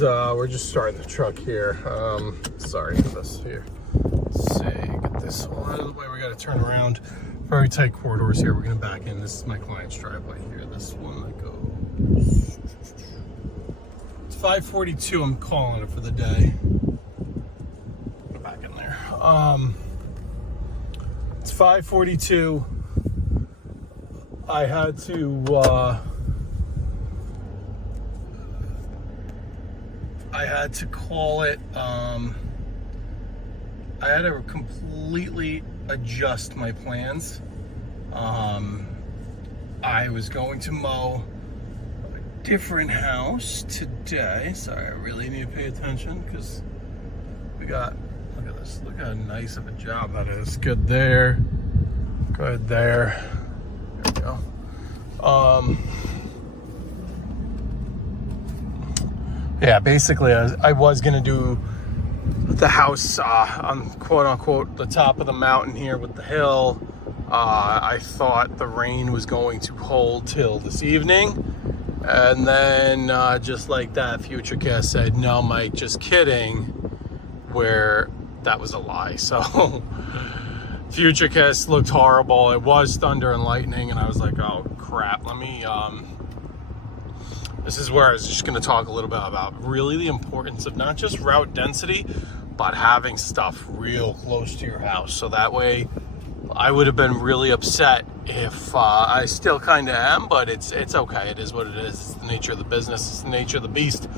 we're just starting the truck here. Sorry for this here. Let's see, get this one out of the way. We got to turn around. Very tight corridors here. We're gonna back in. This is my client's driveway here. This one that goes. It's 5:42. I'm calling it for the day. Go back in there. It's 5:42. I had to call it. I had to completely adjust my plans. I was going to mow a different house today. Sorry, I really need to pay attention because we got, look at this, look how nice of a job that is. Good there, good there. There we go. Yeah, basically I was gonna do the house on quote unquote the top of the mountain here with the hill. I thought the rain was going to hold till this evening, and then just like that, Futurecast said, "No, Mike, just kidding," where that was a lie. So Futurecast looked horrible. It was thunder and lightning, and I was like, "Oh crap, let me." This is where I was just going to talk a little bit about really the importance of not just route density, but having stuff real close to your house. So that way, I would have been really upset if I still kind of am, but it's okay. It is what it is. It's the nature of the business. It's the nature of the beast.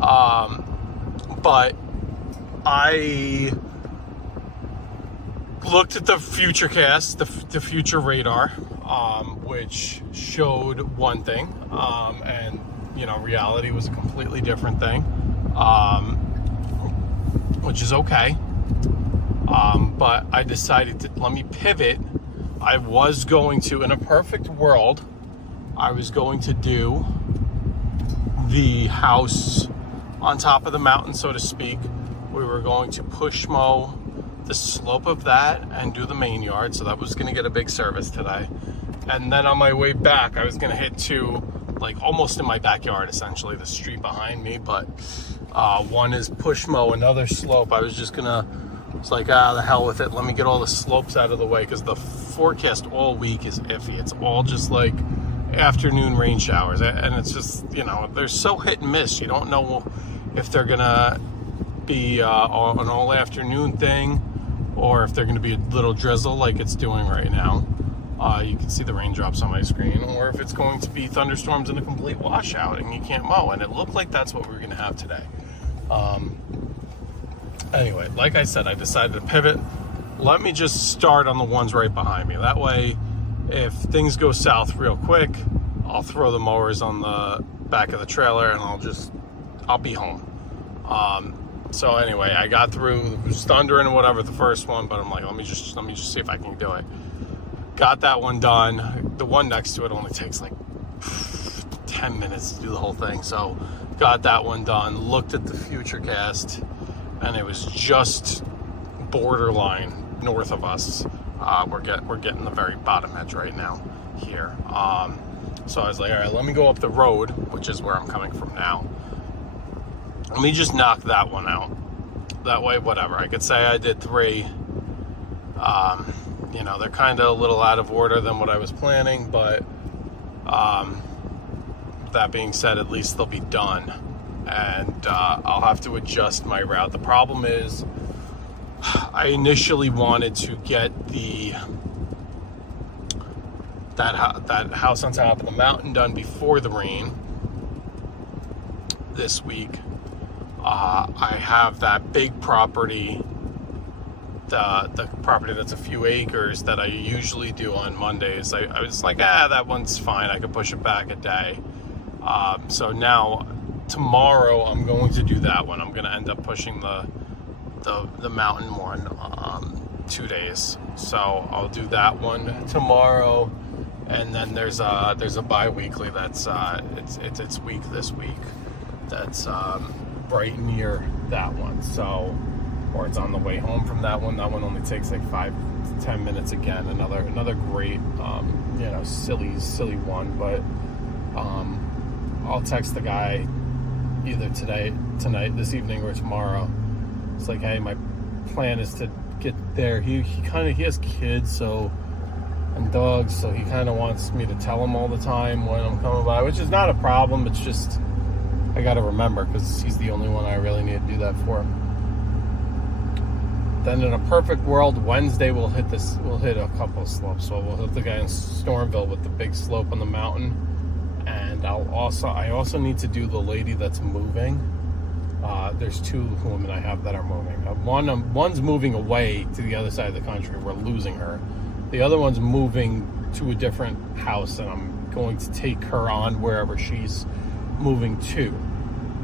But I looked at the Futurecast, the future radar, which showed one thing, and reality was a completely different thing, which is okay. But I decided to let me pivot. I was going to, in a perfect world, I was going to do the house on top of the mountain, so to speak. We were going to push mow the slope of that and do the main yard. So that was going to get a big service today. And then on my way back, I was going to hit two, like almost in my backyard, essentially, the street behind me. But one is push mow, another slope. I was just gonna, it's like, the hell with it. Let me get all the slopes out of the way, because the forecast all week is iffy. It's all just like afternoon rain showers, and it's just, they're so hit and miss. You don't know if they're gonna be an all afternoon thing, or if they're gonna be a little drizzle like it's doing right now. You can see the raindrops on my screen, or if it's going to be thunderstorms and a complete washout and you can't mow. And it looked like that's what we were going to have today. Anyway, like I said, I decided to pivot. Let me just start on the ones right behind me. That way, if things go south real quick, I'll throw the mowers on the back of the trailer and I'll be home. So anyway, I got through. It was thundering and whatever the first one, but I'm like, let me just see if I can do it. Got that one done. The one next to it only takes like 10 minutes to do the whole thing. So got that one done. Looked at the Futurecast, and it was just borderline north of us. We're getting the very bottom edge right now here. So I was like, all right, let me go up the road, which is where I'm coming from now. Let me just knock that one out. That way, whatever. I could say I did 3. They're kind of a little out of order than what I was planning, but that being said, at least they'll be done, and I'll have to adjust my route. The problem is, I initially wanted to get that house on top of the mountain done before the rain this week. I have that big property, the property that's a few acres, that I usually do on Mondays. I was like, that one's fine. I could push it back a day. So now, tomorrow, I'm going to do that one. I'm going to end up pushing the mountain one 2 days. So I'll do that one tomorrow, and then there's a bi-weekly that's it's week this week. That's right near that one. So, or it's on the way home from that one. That one only takes like 5 to 10 minutes again. Another great, silly one. But I'll text the guy either today tonight, this evening, or tomorrow. It's like, hey, my plan is to get there. He has kids, and dogs, so he kind of wants me to tell him all the time when I'm coming by, which is not a problem. It's just I got to remember, because he's the only one I really need to do that for. Then in a perfect world, Wednesday we'll hit a couple of slopes. So we'll hit the guy in Stormville with the big slope on the mountain, and I also need to do the lady that's moving. There's two women I have that are moving. One's moving away to the other side of the country. We're losing her. The other one's moving to a different house, and I'm going to take her on wherever she's moving to.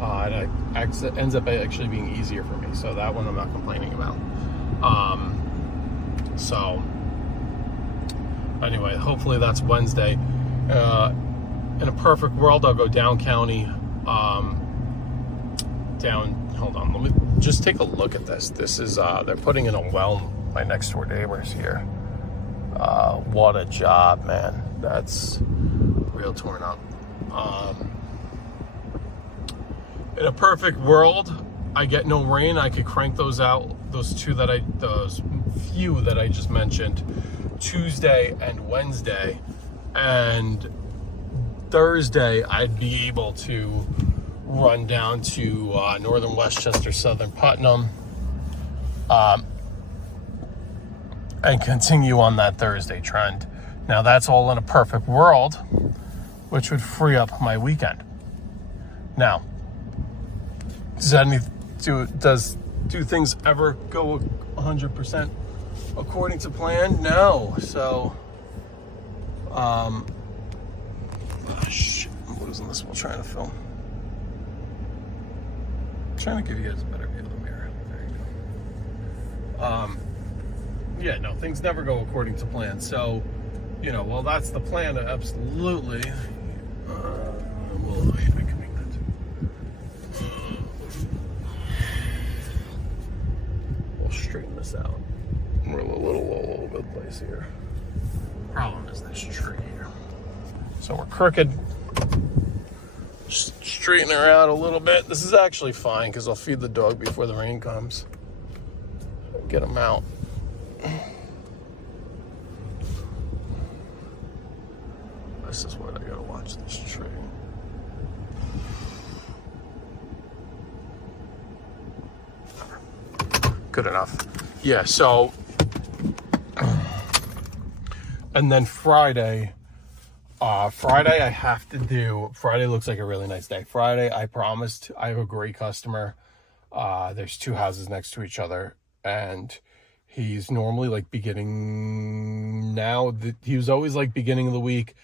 And it ends up actually being easier for me. So that one I'm not complaining about. So anyway, hopefully that's Wednesday. In a perfect world, I'll go down county. Hold on, let me just take a look at this. This is, they're putting in a well, my next door neighbors here. What a job, man. That's real torn up. In a perfect world, I get no rain. I could crank those out, those few that I just mentioned, Tuesday and Wednesday, and Thursday I'd be able to run down to northern Westchester, southern Putnam, and continue on that Thursday trend. Now that's all in a perfect world, which would free up my weekend. Now, do things ever go 100% according to plan? No. So, shit, I'm losing this while trying to film. I'm trying to give you guys a better view of the mirror. There you go. Yeah, no, things never go according to plan. So, well, that's the plan. Absolutely. We'll straighten this out. We're a little all over the place here. Problem is this tree here. So we're crooked. Just straighten her out a little bit. This is actually fine because I'll feed the dog before the rain comes. Get him out. This is what I gotta watch this tree. Good enough. Yeah, so, and then Friday Friday looks like a really nice day. Friday, I promised, I have a great customer. There's two houses next to each other, and he's normally like he was always like beginning of the week.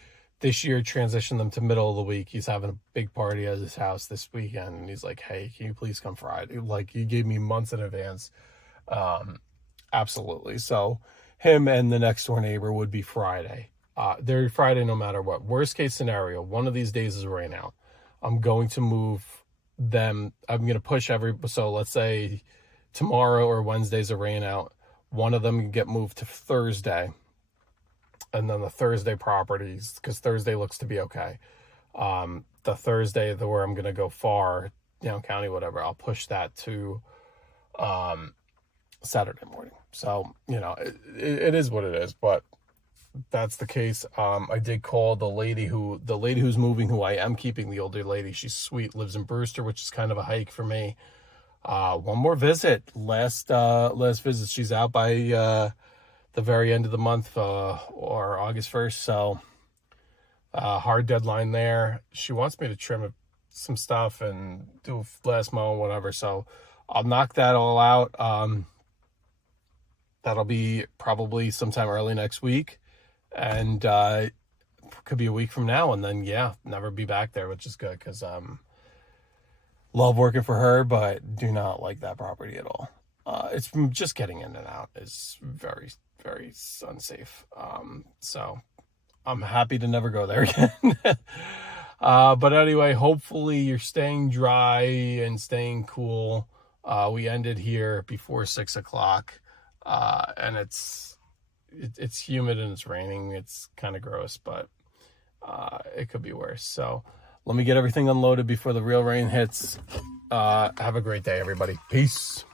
This year transitioned them to middle of the week. He's having a big party at his house this weekend, and he's like, hey, can you please come Friday? Like, he gave me months in advance. Absolutely. So him and the next door neighbor would be Friday. They're Friday no matter what. Worst case scenario, one of these days is rain out. I'm going to move them. I'm going to push so let's say tomorrow or Wednesday's a rain out. One of them can get moved to Thursday. And then the Thursday properties, because Thursday looks to be okay. The Thursday where I'm going to go far, down county, whatever, I'll push that to Saturday morning. So, it is what it is, but that's the case. I did call the lady who's moving, who I am keeping, the older lady. She's sweet, lives in Brewster, which is kind of a hike for me. One more visit. Last visit. She's out by the very end of the month, or August 1st. So hard deadline there. She wants me to trim some stuff and do a last mow and whatever. So I'll knock that all out. That'll be probably sometime early next week. And could be a week from now. And then, never be back there, which is good because love working for her, but do not like that property at all. It's just getting in and out is very, very unsafe. So I'm happy to never go there again. But anyway, hopefully you're staying dry and staying cool. We ended here before 6 o'clock, and it's humid and it's raining. It's kind of gross, but it could be worse. So Let me get everything unloaded before the real rain hits. Have a great day, everybody. Peace.